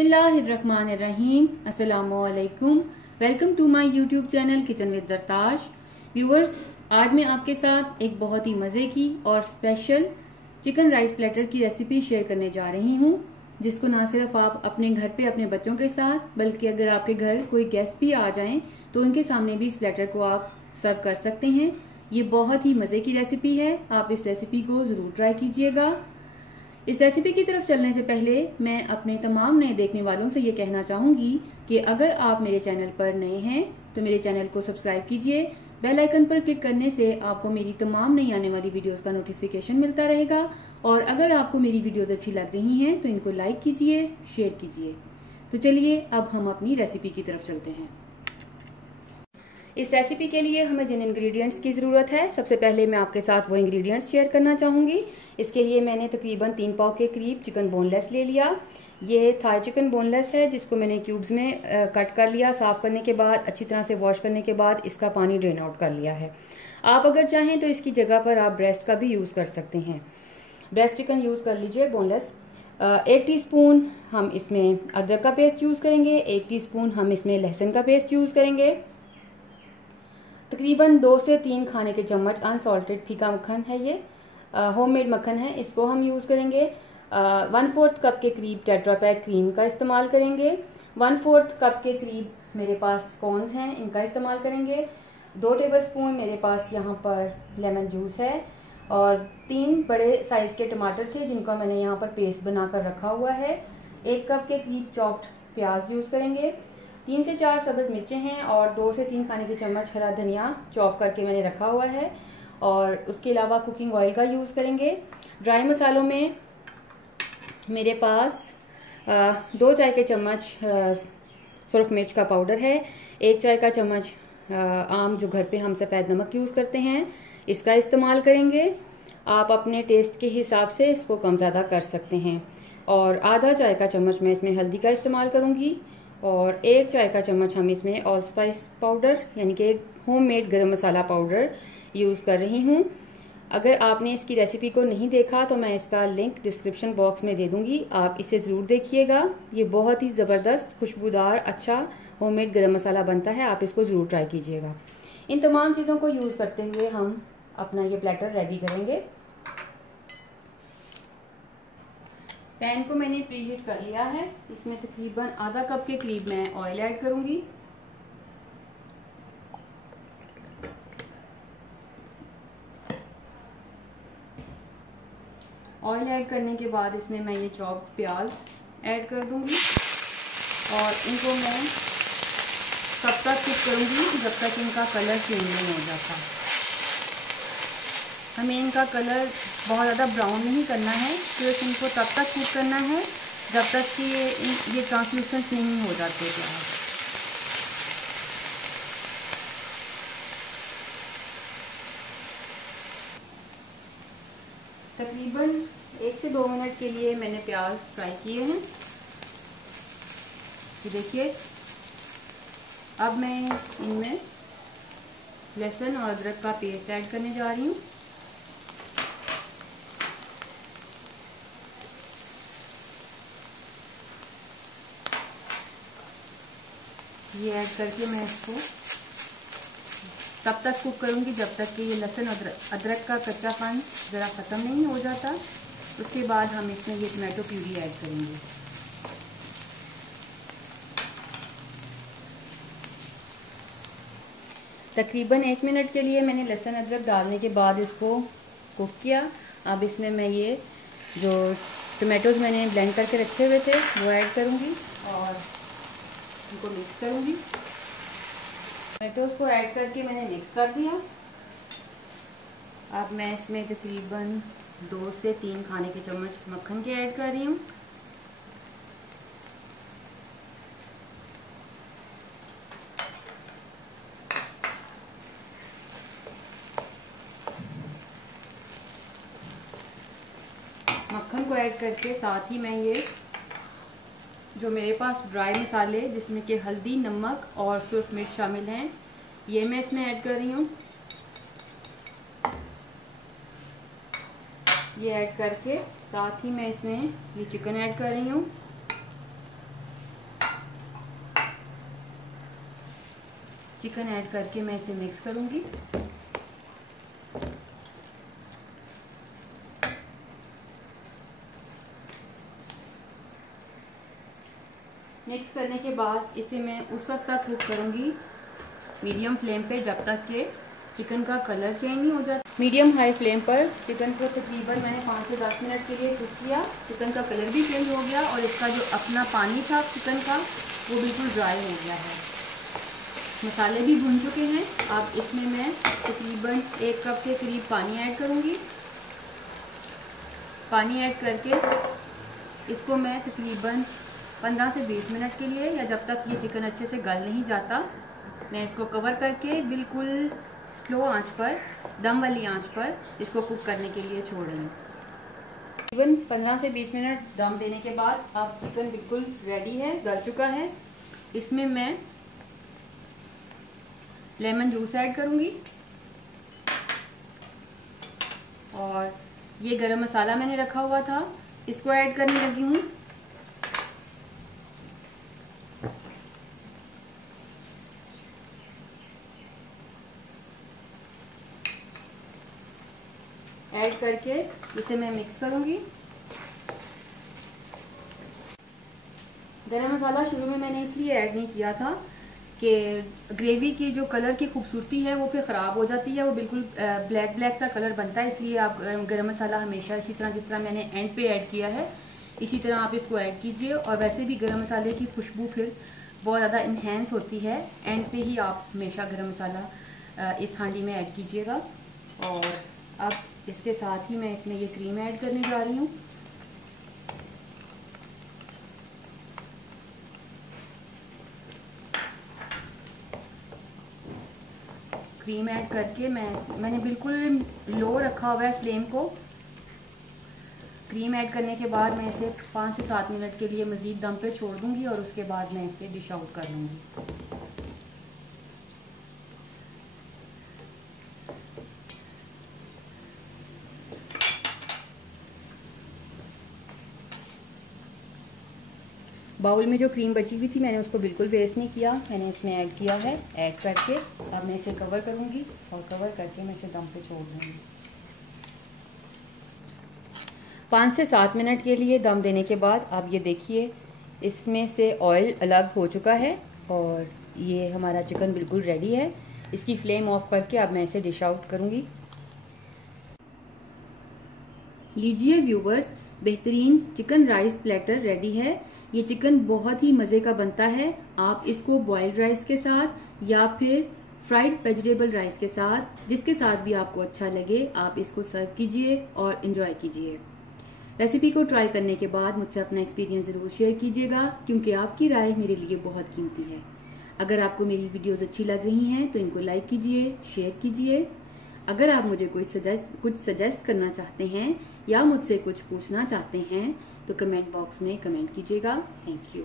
बिस्मिल्लाहिर्रहमानिर्रहीम। अस्सलामुअलैकुम। Welcome to my YouTube channel kitchen with Zartash. Viewers, आज मैं आपके साथ एक बहुत ही मज़े की और स्पेशल चिकन राइस प्लेटर की रेसिपी शेयर करने जा रही हूँ, जिसको ना सिर्फ आप अपने घर पे अपने बच्चों के साथ, बल्कि अगर आपके घर कोई गेस्ट भी आ जाएं तो उनके सामने भी इस प्लेटर को आप सर्व कर सकते हैं। ये बहुत ही मज़े की रेसिपी है, आप इस रेसिपी को ज़रूर ट्राई कीजिएगा। इस रेसिपी की तरफ चलने से पहले मैं अपने तमाम नए देखने वालों से ये कहना चाहूंगी कि अगर आप मेरे चैनल पर नए हैं तो मेरे चैनल को सब्सक्राइब कीजिए। बेल आइकन पर क्लिक करने से आपको मेरी तमाम नई आने वाली वीडियोस का नोटिफिकेशन मिलता रहेगा। और अगर आपको मेरी वीडियोस अच्छी लग रही हैं तो इनको लाइक कीजिए, शेयर कीजिए। तो चलिए अब हम अपनी रेसिपी की तरफ चलते हैं। इस रेसिपी के लिए हमें जिन इंग्रेडिएंट्स की ज़रूरत है, सबसे पहले मैं आपके साथ वो इंग्रेडिएंट्स शेयर करना चाहूँगी। इसके लिए मैंने तकरीबन 3 पाव के करीब चिकन बोनलेस ले लिया। ये थाई चिकन बोनलेस है, जिसको मैंने क्यूब्स में कट कर लिया। साफ करने के बाद, अच्छी तरह से वॉश करने के बाद इसका पानी ड्रेन आउट कर लिया है। आप अगर चाहें तो इसकी जगह पर आप ब्रेस्ट का भी यूज़ कर सकते हैं। ब्रेस्ट चिकन यूज़ कर लीजिए बोनलेस। 1 टीस्पून हम इसमें अदरक का पेस्ट यूज़ करेंगे। 1 टीस्पून हम इसमें लहसुन का पेस्ट यूज़ करेंगे। तकरीबन 2 से 3 खाने के चम्मच अनसॉल्टेड फीका मक्खन है, ये होममेड मक्खन है, इसको हम यूज़ करेंगे। 1/4 कप के करीब टेट्रा पैक क्रीम का इस्तेमाल करेंगे। 1/4 कप के करीब मेरे पास कॉर्न्स हैं, इनका इस्तेमाल करेंगे। 2 टेबलस्पून मेरे पास यहाँ पर लेमन जूस है और 3 बड़े साइज के टमाटर थे, जिनका मैंने यहाँ पर पेस्ट बनाकर रखा हुआ है। 1 कप के करीब चॉप्ड प्याज यूज़ करेंगे। 3 से 4 सब्ज मिर्चें हैं और 2 से 3 खाने के चम्मच हरा धनिया चॉप करके मैंने रखा हुआ है। और उसके अलावा कुकिंग ऑयल का यूज़ करेंगे। ड्राई मसालों में मेरे पास 2 चाय के चम्मच सुरख मिर्च का पाउडर है। 1 चाय का चम्मच आम जो घर पे हम सफ़ेद नमक यूज़ करते हैं, इसका इस्तेमाल करेंगे। आप अपने टेस्ट के हिसाब से इसको कम ज़्यादा कर सकते हैं। और आधा चाय का चम्मच मैं इसमें हल्दी का इस्तेमाल करूँगी और 1 चाय का चम्मच हम इसमें ऑल स्पाइस पाउडर यानी कि होममेड गरम मसाला पाउडर यूज़ कर रही हूँ। अगर आपने इसकी रेसिपी को नहीं देखा तो मैं इसका लिंक डिस्क्रिप्शन बॉक्स में दे दूँगी, आप इसे ज़रूर देखिएगा। ये बहुत ही ज़बरदस्त खुशबूदार अच्छा होममेड गरम मसाला बनता है, आप इसको ज़रूर ट्राई कीजिएगा। इन तमाम चीज़ों को यूज़ करते हुए हम अपना ये प्लेटर रेडी करेंगे। पैन को मैंने प्रीहीट कर लिया है। इसमें तकरीबन आधा कप के करीब मैं ऑयल ऐड करूंगी। ऑयल ऐड करने के बाद इसमें मैं ये चॉप्ड प्याज ऐड कर दूंगी और इनको मैं तब तक कुक करूंगी जब तक इनका कलर चेंज नहीं हो जाता। हमें इनका कलर बहुत ज़्यादा ब्राउन नहीं करना है, सिर्फ इनको तब तक कुक करना है जब तक कि ये ट्रांसलूसेंट नहीं हो जाते प्याज। तकरीबन 1 से 2 मिनट के लिए मैंने प्याज फ्राई किए हैं। ये देखिए, अब मैं इनमें लहसुन और अदरक का पेस्ट ऐड करने जा रही हूँ। ये ऐड करके मैं इसको तब तक कुक करूंगी जब तक कि ये लहसुन और अदरक का कच्चापन ज़रा ख़त्म नहीं हो जाता। उसके बाद हम इसमें ये टमाटो प्यूरी ऐड करेंगे। तकरीबन 1 मिनट के लिए मैंने लहसुन अदरक डालने के बाद इसको कुक किया। अब इसमें मैं ये जो टमाटोज मैंने ब्लेंड करके रखे हुए थे वो ऐड करूँगी और इनको मिक्स करूँगी। टमाटोज को ऐड करके मैंने मिक्स कर दिया। अब मैं इसमें तकरीबन 2 से 3 खाने के चम्मच मक्खन के ऐड कर रही हूँ। मक्खन को ऐड करके साथ ही मैं ये जो मेरे पास ड्राई मसाले जिसमें कि हल्दी, नमक और सुरख मिर्च शामिल हैं, ये मैं इसमें ऐड कर रही हूँ। ये ऐड करके साथ ही मैं इसमें ये चिकन ऐड कर रही हूँ। चिकन ऐड करके मैं इसे मिक्स करूँगी। मिक्स करने के बाद इसे मैं उस वक्त तक कुक करूँगी मीडियम फ्लेम पे जब तक कि चिकन का कलर चेंज नहीं हो जाता। मीडियम हाई फ्लेम पर चिकन को तकरीबन मैंने 5 से 10 मिनट के लिए कुक किया। चिकन का कलर भी चेंज हो गया और इसका जो अपना पानी था चिकन का वो बिल्कुल ड्राई हो गया है। मसाले भी भुन चुके हैं। अब इसमें मैं तकरीबन 1 कप के करीब पानी ऐड करूँगी। पानी ऐड करके इसको मैं तकरीबन 15 से 20 मिनट के लिए, या जब तक ये चिकन अच्छे से गल नहीं जाता, मैं इसको कवर करके बिल्कुल स्लो आंच पर, दम वाली आंच पर इसको कुक करने के लिए छोड़ रही हूँ। तकरीबन 15 से 20 मिनट दम देने के बाद अब चिकन बिल्कुल रेडी है, गल चुका है। इसमें मैं लेमन जूस ऐड करूँगी और ये गरम मसाला मैंने रखा हुआ था इसको ऐड करने लगी हूँ। ऐड करके इसे मैं मिक्स करूँगी। गरम मसाला शुरू में मैंने इसलिए ऐड नहीं किया था कि ग्रेवी की जो कलर की खूबसूरती है वो फिर ख़राब हो जाती है, वो बिल्कुल ब्लैक ब्लैक सा कलर बनता है। इसलिए आप गरम मसाला हमेशा इसी तरह, जिस तरह मैंने एंड पे ऐड किया है, इसी तरह आप इसको ऐड कीजिए। और वैसे भी गरम मसाले की खुशबू फिर बहुत ज़्यादा इन्हेंस होती है। एंड पे ही आप हमेशा गरम मसाला इस हांडी में ऐड कीजिएगा। और अब इसके साथ ही मैं इसमें ये क्रीम ऐड करने जा रही हूँ। क्रीम ऐड करके मैंने बिल्कुल लो रखा हुआ है फ्लेम को। क्रीम ऐड करने के बाद मैं इसे 5 से 7 मिनट के लिए मज़ीद दम पे छोड़ दूँगी और उसके बाद मैं इसे डिश आउट कर लूँगी। बाउल में जो क्रीम बची हुई थी मैंने उसको बिल्कुल वेस्ट नहीं किया, मैंने इसमें ऐड किया है। ऐड करके अब मैं इसे कवर करूँगी और कवर करके मैं इसे दम पे छोड़ दूँगी। 5 से 7 मिनट के लिए दम देने के बाद अब ये देखिए इसमें से ऑयल अलग हो चुका है और ये हमारा चिकन बिल्कुल रेडी है। इसकी फ्लेम ऑफ करके अब मैं इसे डिश आउट करूँगी। लीजिए व्यूवर्स, बेहतरीन चिकन राइस प्लेटर रेडी है। ये चिकन बहुत ही मज़े का बनता है। आप इसको बॉइल्ड राइस के साथ या फिर फ्राइड वेजिटेबल राइस के साथ, जिसके साथ भी आपको अच्छा लगे, आप इसको सर्व कीजिए और एंजॉय कीजिए। रेसिपी को ट्राई करने के बाद मुझसे अपना एक्सपीरियंस ज़रूर शेयर कीजिएगा, क्योंकि आपकी राय मेरे लिए बहुत कीमती है। अगर आपको मेरी वीडियोज़ अच्छी लग रही हैं तो इनको लाइक कीजिए, शेयर कीजिए। अगर आप मुझे कुछ सजेस्ट करना चाहते हैं या मुझसे कुछ पूछना चाहते हैं तो कमेंट बॉक्स में कमेंट कीजिएगा। Thank you.